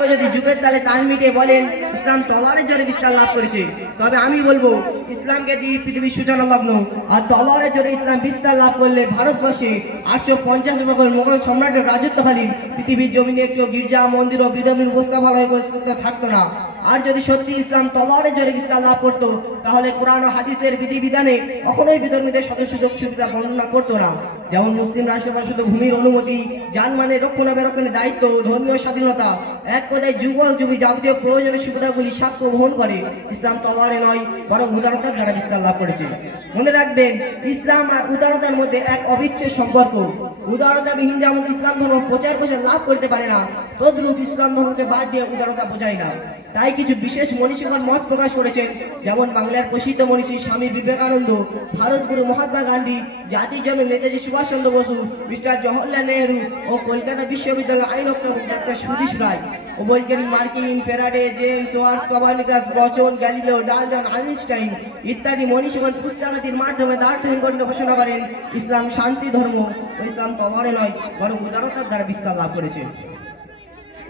যদি যুগের তালে তাল মিটিয়ে বলেন ইসলাম তলোয়ারের জোরে বিস্তার লাভ করেছে, তবে আমি বলবো ইসলামকে দিয়ে পৃথিবীর সূচনা লগ্ন, আর তলোয়ারের জোরে ইসলাম বিস্তার লাভ করলে ভারতবর্ষে 850 বছর মোগল সম্রাটের রাজত্বকালীন পৃথিবীর জমিনে একটু গির্জা মন্দির ও বিধর্মীর উপস্থাপনা থাকতো না। আর যদি সত্যি ইসলাম তলোয়ারের জোরে বিস্তার লাভ করতো, তাহলে কোরআন ও হাদিসের বিধিবিধানে কখনোই বিধর্মীদের সুযোগ সুবিধা বর্ণনা করতো না। যেমন মুসলিম রাষ্ট্র বা শুধু ভূমির অনুমতি, জানমালের রক্ষণাবেক্ষণের দায়িত্ব, ধর্মীয় স্বাধীনতা, এক কথায় যুবক যুবী যাবতীয় প্রয়োজনীয় সুবিধাগুলি সাক্ষ্য বহন করে ইসলাম তলোয়ারে নয় বরং উদারতার দ্বারা বিস্তার লাভ করেছে। মনে রাখবেন, ইসলাম আর উদারতার মধ্যে এক অবিচ্ছেদ্য সম্পর্ক। উদারতাবিহীন যেমন ইসলাম ধর্ম প্রচার লাভ করতে পারে না, তদ্রূপ ইসলাম ধর্মকে বাদ দিয়ে উদারতা বোঝায় না। তাই কিছু বিশেষ মনীষীগণ মত প্রকাশ করেছেন, যেমন বাংলার প্রসিদ্ধ মনীষী স্বামী বিবেকানন্দ, ভারতগুরু মহাত্মা গান্ধী, জাতির জনক নেতাজি সুভাষচন্দ্র বসু, মিস্টার জওহরলাল নেহরু ও কলকাতা বিশ্ববিদ্যালয়ের আইন অধ্যাপক ডাক্তার সুধীশ রায় ও বৈজ্ঞানিক মার্কিন, ফ্যারাডে, জেমস ওয়াটস, কপারনিকাস, বচন, গ্যালিলিও, ডাল্টন, আইনস্টাইন ইত্যাদি মনীষীগণ পুস্তকাদির মাধ্যমে দার্শনিক ঘোষণা করেন ইসলাম শান্তি ধর্ম ও ইসলাম তলোয়ারে নয় বরং উদারতার দ্বারা বিস্তার লাভ করেছে।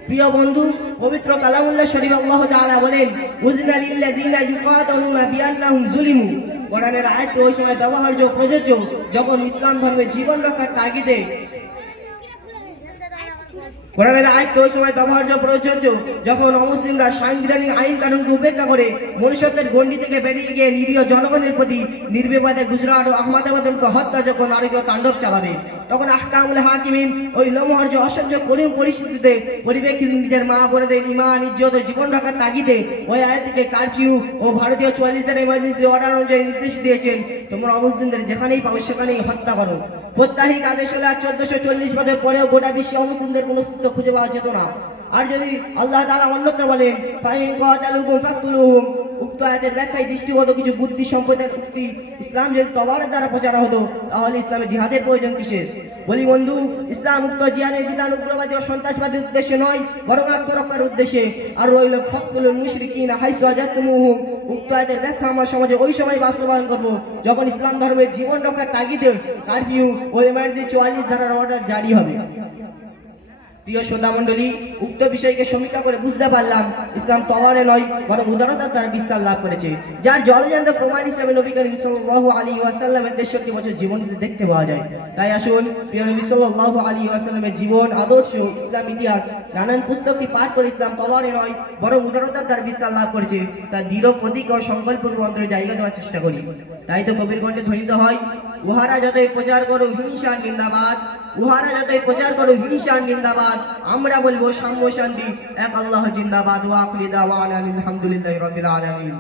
প্রিয় বন্ধু, পবিত্র কালামুল্লাহ শরীফ আল্লাহ তাআলা বলেন, উযনা লিল্লাযিনা ইউকাতালুনা বিআন্নাহুম যুলিমু। কোরআনের আয়াতটি ওই সময় ব্যবহার্য প্রযোজ্য যখন ইসলাম ধর্মের জীবন রক্ষার তাগিদে যখন অমুসলিমরা সাংবিধানিক আইন কানুনকে উপেক্ষা করে মনুষ্যত্বের গণ্ডি থেকে বেরিয়ে গিয়ে নিরীহ জনগণের প্রতি নির্বিবাদে গুজরাট ও আহমেদাবাদের মতো হত্যা যখন নারকীয় তাণ্ডব চালাবে, তখন আহকামুল হাকিমিন ওই লোমহর্য অসহ্য কঠিন পরিস্থিতিতে পরিপ্রেক্ষিতে নিজের মা বোনেদের ঈমান ইজ্জত জীবন রাখার তাগিদে ওই আয়াতকে কারফিউ ও ভারতীয় 44 ইমার্জেন্সি অর্ডার অনুযায়ী নির্দেশ দিয়েছেন, তোমরা অমুসলিমদের যেখানেই পাও সেখানেই হত্যা করো। প্রত্যাহিক আদেশ হলে 1440 বছর পরেও গোটা বিশ্বে অমুসলিমদের কোনো অস্তিত্ব খুঁজে পাওয়া যেত না। আর যদি আল্লাহ তাআলা অন্যত্র বলেন ফাইন কাতালুকুম ফাকতুলুহুম, উক্ত আয়াতের ব্যাখ্যায় দৃষ্টিগত কিছু বুদ্ধি সম্পদের উক্তি, ইসলাম যদি তলোয়ারের দ্বারা প্রচার হতো তাহলে ইসলামে জিহাদের প্রয়োজন কিসের? বলি বন্ধু, ইসলাম উক্ত জিহাদের বিধান উগ্রবাদী ও সন্ত্রাসবাদীর উদ্দেশ্যে নয় বরং আত্মরক্ষার উদ্দেশ্যে। আর রইল ফাকতুলুল মুশরিকিনা হাইসু ওয়াজাদতুমুহুম, উক্ত আয়াতের ব্যাখ্যা আমরা সমাজে ওই সময় বাস্তবায়ন করব যখন ইসলাম ধর্মের জীবন রক্ষার তাগিদে কারফিউ ও এমার্জেন্সি 44 ধারার অর্ডার জারি হবে। প্রিয় শ্রোতা মণ্ডলী, উক্ত বিষয়কে সমীক্ষা করে বুঝতে পারলাম ইসলাম তলোয়ারে নয় বরং উদারতার দ্বারা বিস্তার লাভ করেছে, যার জলজান্ত প্রমাণ হিসেবে নবী করিম সাল্লাল্লাহু আলাইহি ওয়াসাল্লামের 63 বছর জীবনীতে দেখতে পাওয়া যায়। তাই আসুন প্রিয় নবী সাল্লাল্লাহু আলাইহি ওয়াসাল্লামের জীবন, আদর্শ, ইসলাম ইতিহাস নানান পুস্তকটি পাঠ করে ইসলাম তলোয়ারে নয় বরং উদারতার দ্বারা বিস্তার লাভ করেছে তার দৃঢ় প্রতীক ও সংকল্পের অন্তরে জায়গা দেওয়ার চেষ্টা করি। তাই তো কবির কণ্ঠে ধ্বনিত হয়, উহারা যতই প্রচার করো হিংসার নিন্দাবাদ, উহারা যতই প্রচার করো হিংসার নিন্দাবাদ, আমরা বলবো সাম্য শান্তি, এক আল্লাহ জিন্দাবাদ। ওয়া আখিরু দাওয়ানা আলহামদুলিল্লাহি রাব্বিল আলামিন।